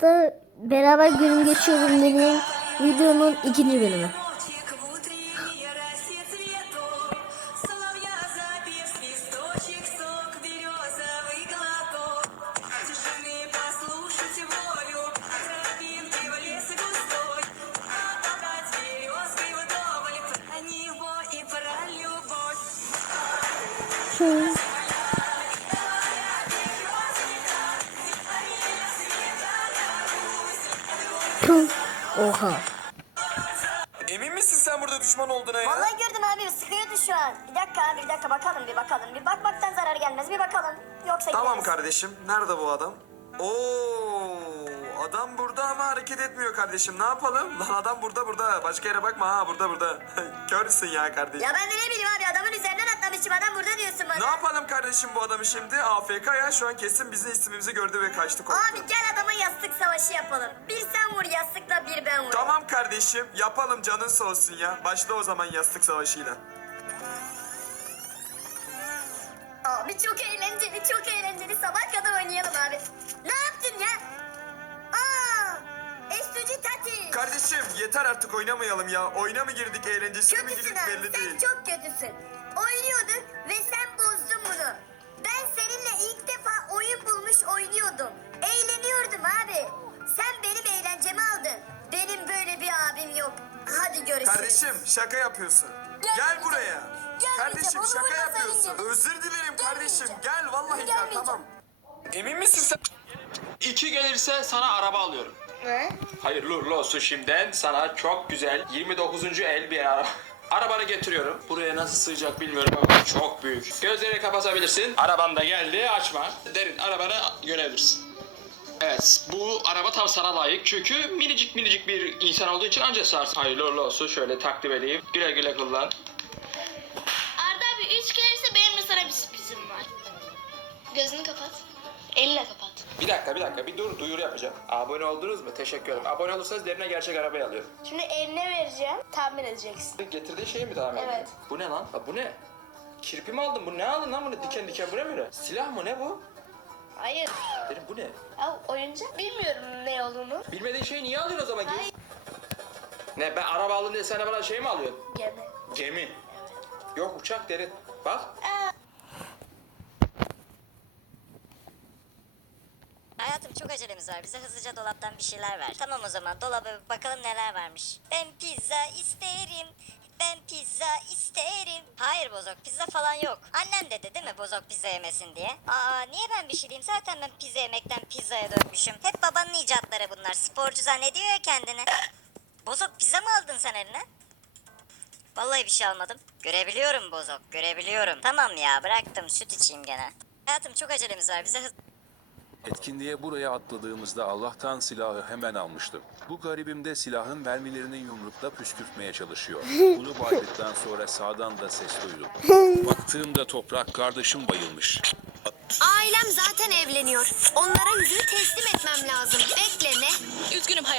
da beraber günüm geçiyor dediğim videonun ikinci bölümü. Tschüss. Oha. Emin misin sen burada düşman olduğuna ya? Vallahi gördüm abi sıkıyordu şu an. Bir dakika abi bir dakika bakalım bir bakalım. Bir bakmaktan zarar gelmez bir bakalım. Yoksa Tamam gideriz. kardeşim. Nerede bu adam? Oo, adam burada ama hareket etmiyor kardeşim. Ne yapalım? Lan adam burada burada. Başka yere bakma ha burada burada. Körsün ya kardeşim. Ya ben de ne bileyim abi adamın üzerinden atlamışım adam burada diyorsun bana. Ne yapalım kardeşim bu adamı şimdi? AFK ya şu an kesin bizim ismimizi gördü ve kaçtı korktu. Abi gel adama yastık savaşı yapalım. Bir sen vur yastıkla bir ben vur. Tamam kardeşim yapalım canın sağ olsun ya. Başla o zaman yastık savaşıyla. Abi çok eğlenceli çok eğlenceli sabah kadar oynayalım abi. Ne yaptın ya? Kardeşim yeter artık oynamayalım ya. Oyuna mı girdik eğlencesine mi Kötüsün girdik abi belli sen değil. çok kötüsün. Oynuyorduk ve sen bozdun bunu. Ben seninle ilk defa oyun bulmuş oynuyordum. Eğleniyordum abi. Sen benim eğlencemi aldın. Benim böyle bir abim yok. Hadi görüşürüz. Kardeşim şaka yapıyorsun. Gel Gelmeyeceğim. buraya. Gelmeyeceğim, Kardeşim onu şaka vurmasaydın yapıyorsun. Özür dilerim kardeşim. Gel vallahi gel Gelmeyeceğim. tamam. Emin misin sen? İki gelirse sana araba alıyorum. Ne? Hayırlı uğurlu olsun şimdiden sana çok güzel 29. el bir araba. Arabanı getiriyorum. Buraya nasıl sığacak bilmiyorum ama çok büyük. Gözlerini kapatabilirsin. Araban da geldi açma. Derin arabanı görebilirsin. Evet bu araba tam sana layık çünkü minicik minicik bir insan olduğu için ancak sığarsın. Hayırlı uğurlu olsun şöyle takdim edeyim. Güle güle kullan. Arda abi 3 gelirse benim de sana bir sürprizim var. Gözünü kapat. Elle kapat. Bir dakika bir dakika bir dur duyuru yapacağım. Abone oldunuz mu? Teşekkür ederim. Abone olursanız derine gerçek arabayı alıyorum. Şimdi eline vereceğim. Tahmin edeceksin. Getirdiğin şeyi mi tahmin Evet. ediyorsun? Bu ne lan? Ha, bu ne? Kirpi mi aldın? Bu ne aldın lan bunu? Diken diken bu ne böyle? Silah mı ne bu? Hayır. Dedim bu ne? Ya oyuncak. Bilmiyorum ne olduğunu. Bilmediğin şeyi niye alıyorsun o zaman? Hayır. Ne ben araba aldım diye sen de bana şey mi alıyorsun? Gemi. Gemi. Yok uçak derin. Bak. Hayatım çok var. Bize hızlıca dolaptan bir şeyler ver. Tamam o zaman dolaba bakalım neler varmış. Ben pizza isterim. Ben pizza isterim. Hayır Bozok pizza falan yok. Annem dedi değil mi Bozok pizza yemesin diye. Aa niye ben bir şey diyeyim? Zaten ben pizza yemekten pizzaya dönmüşüm. Hep babanın icatları bunlar. Sporcu zannediyor ya kendini. Bozok pizza mı aldın sen eline? Vallahi bir şey almadım. Görebiliyorum Bozok, görebiliyorum. Tamam ya bıraktım süt içeyim gene. Hayatım çok acelemiz var. Bize hız... Etkinliğe buraya atladığımızda Allah'tan silahı hemen almıştım. Bu garibim de silahın mermilerini yumrukla püskürtmeye çalışıyor. Bunu baydıktan sonra sağdan da ses duydum. Baktığımda toprak kardeşim bayılmış. Ailem zaten evleniyor. Onlara yüzüğü teslim etmem lazım. Bekle ne?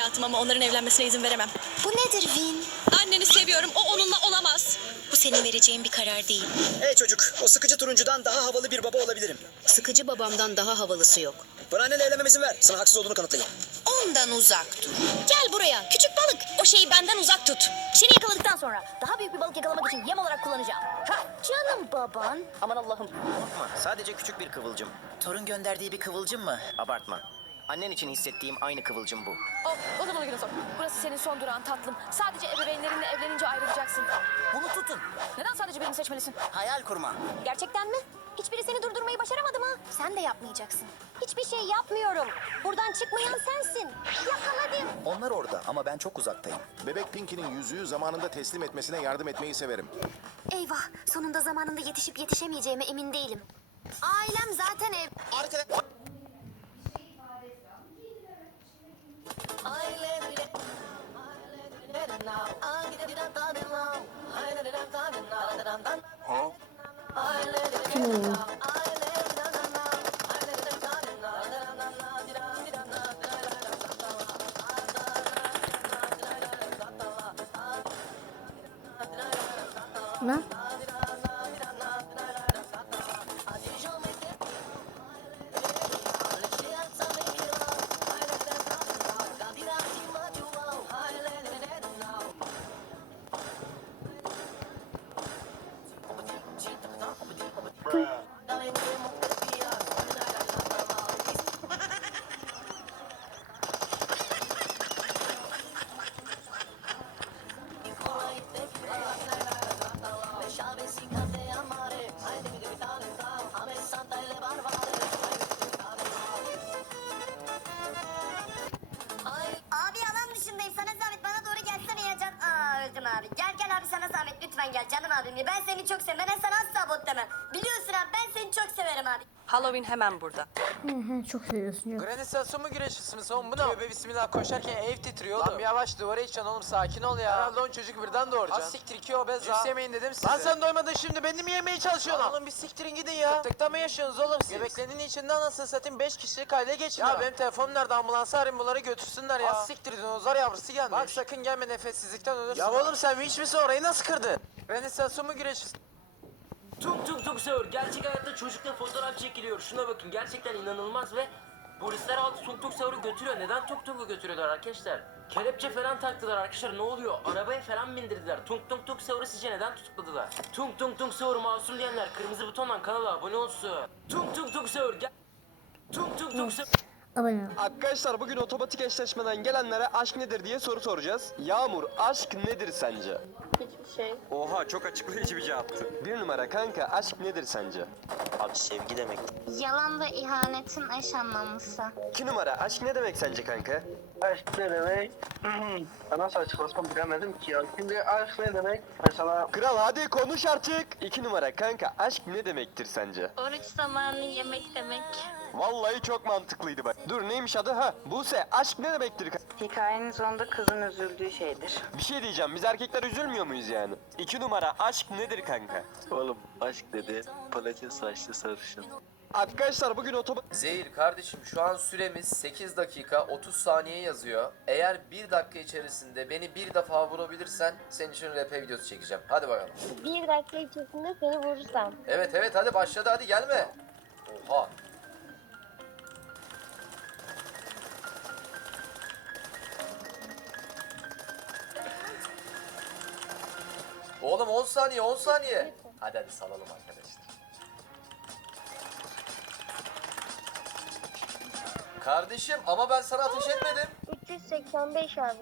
Hayatım ama onların evlenmesine izin veremem. Bu nedir Vin? Anneni seviyorum, o onunla olamaz. Bu senin vereceğin bir karar değil. Hey çocuk, o sıkıcı turuncudan daha havalı bir baba olabilirim. Sıkıcı babamdan daha havalısı yok. Bana annenle evlenmeme izin ver, sana haksız olduğunu kanıtlayayım. Ondan uzak dur. Gel buraya, küçük balık. O şeyi benden uzak tut. Seni yakaladıktan sonra daha büyük bir balık yakalamak için yem olarak kullanacağım. Ha, canım baban. Aman Allah'ım. Korkma, sadece küçük bir kıvılcım. Torun gönderdiği bir kıvılcım mı? Abartma. Annen için hissettiğim aynı kıvılcım bu. Oh, o zaman yine sor. Burası senin son durağın tatlım. Sadece ebeveynlerinle evlenince ayrılacaksın. Bunu tutun. Neden sadece birini seçmelisin? Hayal kurma. Gerçekten mi? Hiçbiri seni durdurmayı başaramadı mı? Sen de yapmayacaksın. Hiçbir şey yapmıyorum. Buradan çıkmayan sensin. Yakaladım. Onlar orada ama ben çok uzaktayım. Bebek Pinky'nin yüzüğü zamanında teslim etmesine yardım etmeyi severim. Eyvah, sonunda zamanında yetişip yetişemeyeceğime emin değilim. Ailem zaten ev... Ne? Abim ya. Ben seni çok severim. Ben sana asla bot demem. Biliyorsun abi ben seni çok severim abi. Halloween hemen burada. Hı hı, çok seviyorsun yok. Granit mu güreşçisiniz oğlum bu ne? Tövbe bismillah koşarken ev titriyor oğlum. Lan yavaş duvara içeceksin oğlum sakin ol ya. Herhalde on çocuk birden doğuracaksın. Az siktir iki obez Cips yemeyin dedim size. Lan sen doymadın şimdi beni mi yemeye çalışıyorsun? Lan oğlum bir siktirin gidin ya. Tıktıkta mı yaşıyorsunuz oğlum siz? Yemeklerinin içinde anasını satayım 5 kişilik aile geçmiyor. Ya benim telefonum nerede ambulansı arayın bunları götürsünler ya. Az siktir dinozor yavrusu gelmiş. Bak sakın gelme nefessizlikten ölürsün. Ya oğlum sen hiç misin orayı nasıl kırdın? Granit mu güreşçisi? Tuk tuk tuk sağır. Gerçek hayatta çocukla fotoğraf çekiliyor. Şuna bakın gerçekten inanılmaz ve polisler aldı tuk tuk sağırı götürüyor. Neden tuk tuk'u götürüyorlar arkadaşlar? Kelepçe falan taktılar arkadaşlar ne oluyor? Arabaya falan bindirdiler. Tunk tunk tunk sağırı sizce neden tutukladılar? Tunk tunk tunk sağır masum diyenler kırmızı butonla kanala abone olsun. Tunk tunk tunk sağır gel. Tunk tunk sağır. Abone ol. Arkadaşlar bugün otomatik eşleşmeden gelenlere aşk nedir diye soru soracağız. Yağmur aşk nedir sence? Şey. Oha çok açıklayıcı bir cevaptı. Bir numara kanka aşk nedir sence? Abi sevgi demek. Yalan ve ihanetin eş anlamlısı. İki numara aşk ne demek sence kanka? Aşk ne demek? Nasıl açıklasam bilemedim ki ya. Şimdi aşk ne demek? Mesela Kral hadi konuş artık. İki numara kanka aşk ne demektir sence? Oruç zamanı yemek demek. Vallahi çok mantıklıydı bak. Dur neymiş adı ha? Buse aşk ne demektir? ka- Hikayenin sonunda kızın üzüldüğü şeydir. Bir şey diyeceğim biz erkekler üzülmüyor muyuz yani? İki numara aşk nedir kanka? Oğlum aşk dedi. Palatin saçlı sarışın. Arkadaşlar bugün otoba... Zehir kardeşim şu an süremiz 8 dakika 30 saniye yazıyor. Eğer 1 dakika içerisinde beni bir defa vurabilirsen senin için rap videosu çekeceğim. Hadi bakalım. Bir dakika içerisinde seni vurursam. Evet evet hadi başladı hadi gelme. Oha. Oğlum 10 saniye 10 saniye. Hadi hadi salalım arkadaşlar. Kardeşim ama ben sana ateş etmedim. 385 abi.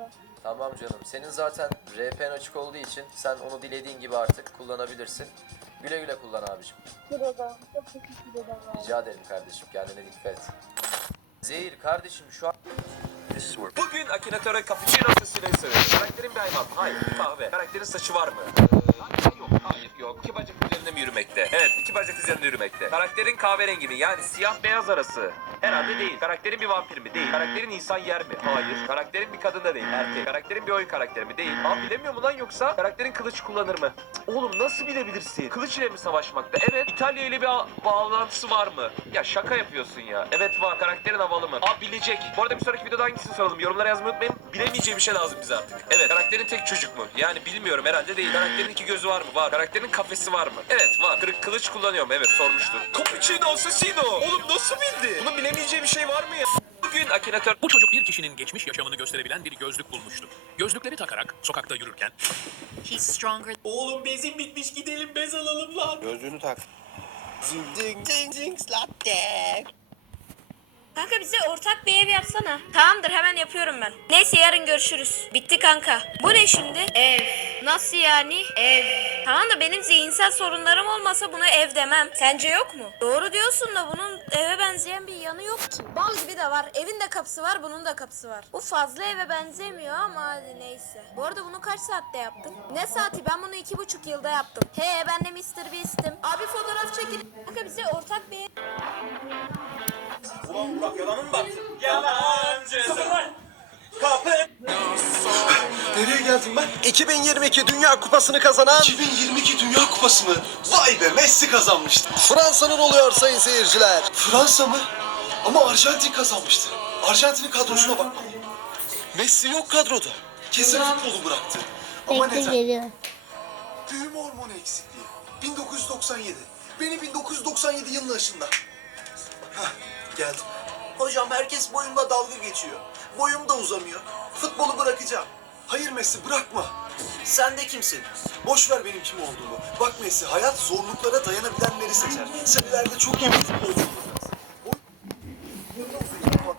Tamam canım. Senin zaten RP'n açık olduğu için sen onu dilediğin gibi artık kullanabilirsin. Güle güle kullan abicim. Ederim. Çok teşekkür ederim. Rica ederim kardeşim. Kendine dikkat et. Zehir kardeşim şu an... Bugün Akinator'a cappuccino sesini seviyorum. Karakterin bir hayvan. Hayır, bir kahve. Karakterin saçı var mı? Yok, hayır, yok. İki bacak üzerinde mi yürümekte? Evet, iki bacak üzerinde yürümekte. Karakterin kahverengi mi? Yani siyah beyaz arası. Herhalde değil. Karakterin bir vampir mi? Değil. Karakterin insan yer mi? Hayır. Karakterin bir kadın da değil. Erkek. Karakterin bir oyun karakteri mi? Değil. Ama bilemiyor mu lan yoksa? Karakterin kılıç kullanır mı? Oğlum nasıl bilebilirsin? Kılıç ile mi savaşmakta? Evet. İtalya ile bir bağlantısı var mı? Ya şaka yapıyorsun ya. Evet var. Karakterin havalı mı? Aa bilecek. Bu arada bir sonraki videoda hangisini soralım? Yorumlara yazmayı unutmayın. Bilemeyeceği bir şey lazım bize artık. Evet. Karakterin tek çocuk mu? Yani bilmiyorum herhalde değil. Karakterin iki gözü var mı? Var. Karakterin kafesi var mı? Evet var. Kırık kılıç kullanıyor mu? Evet sormuştur. Cappuccino assassino. Oğlum nasıl bildi? Bunun bilemeyeceği bir şey var mı ya? Bugün Akinator Bu çocuk bir kişinin geçmiş yaşamını gösterebilen bir gözlük bulmuştu. Gözlükleri takarak sokakta yürürken Oğlum bezin bitmiş gidelim bez alalım lan. Gözlüğünü tak. Kanka bize ortak bir ev yapsana. Tamamdır hemen yapıyorum ben. Neyse yarın görüşürüz. Bitti kanka. Bu ne şimdi? Ev. Nasıl yani? Ev. Tamam da benim zihinsel sorunlarım olmasa buna ev demem. Sence yok mu? Doğru diyorsun da bunun eve benzeyen bir yanı yok ki. Bal gibi de var. Evin de kapısı var, bunun da kapısı var. Bu fazla eve benzemiyor ama hadi neyse. Bu arada bunu kaç saatte yaptım? Ne saati? Ben bunu iki buçuk yılda yaptım. He ben de Mr. Beast'im. Abi fotoğraf çekin. Kanka bize ortak bir. Ulan Burak yalanı mı baktın? Yalancı. Nereye geldim ben? 2022 Dünya Kupası'nı kazanan... 2022 Dünya Kupası mı? Vay be Messi kazanmıştı. Fransa'nın oluyor sayın seyirciler. Fransa mı? Ama Arjantin kazanmıştı. Arjantin'in kadrosuna bak. Messi yok kadroda. Kesin futbolu bıraktı. Ama Bekle neden? geliyor. Büyüme hormonu eksikliği. 1997. Beni 1997 yılın aşında. Hah geldim. Hocam herkes boyumla dalga geçiyor. Boyum da uzamıyor. Futbolu bırakacağım. Hayır Messi bırakma. Sen de kimsin? Boş ver benim kim olduğumu. Bak Messi hayat zorluklara dayanabilenleri seçer. Sen ileride çok iyi bir futbolcu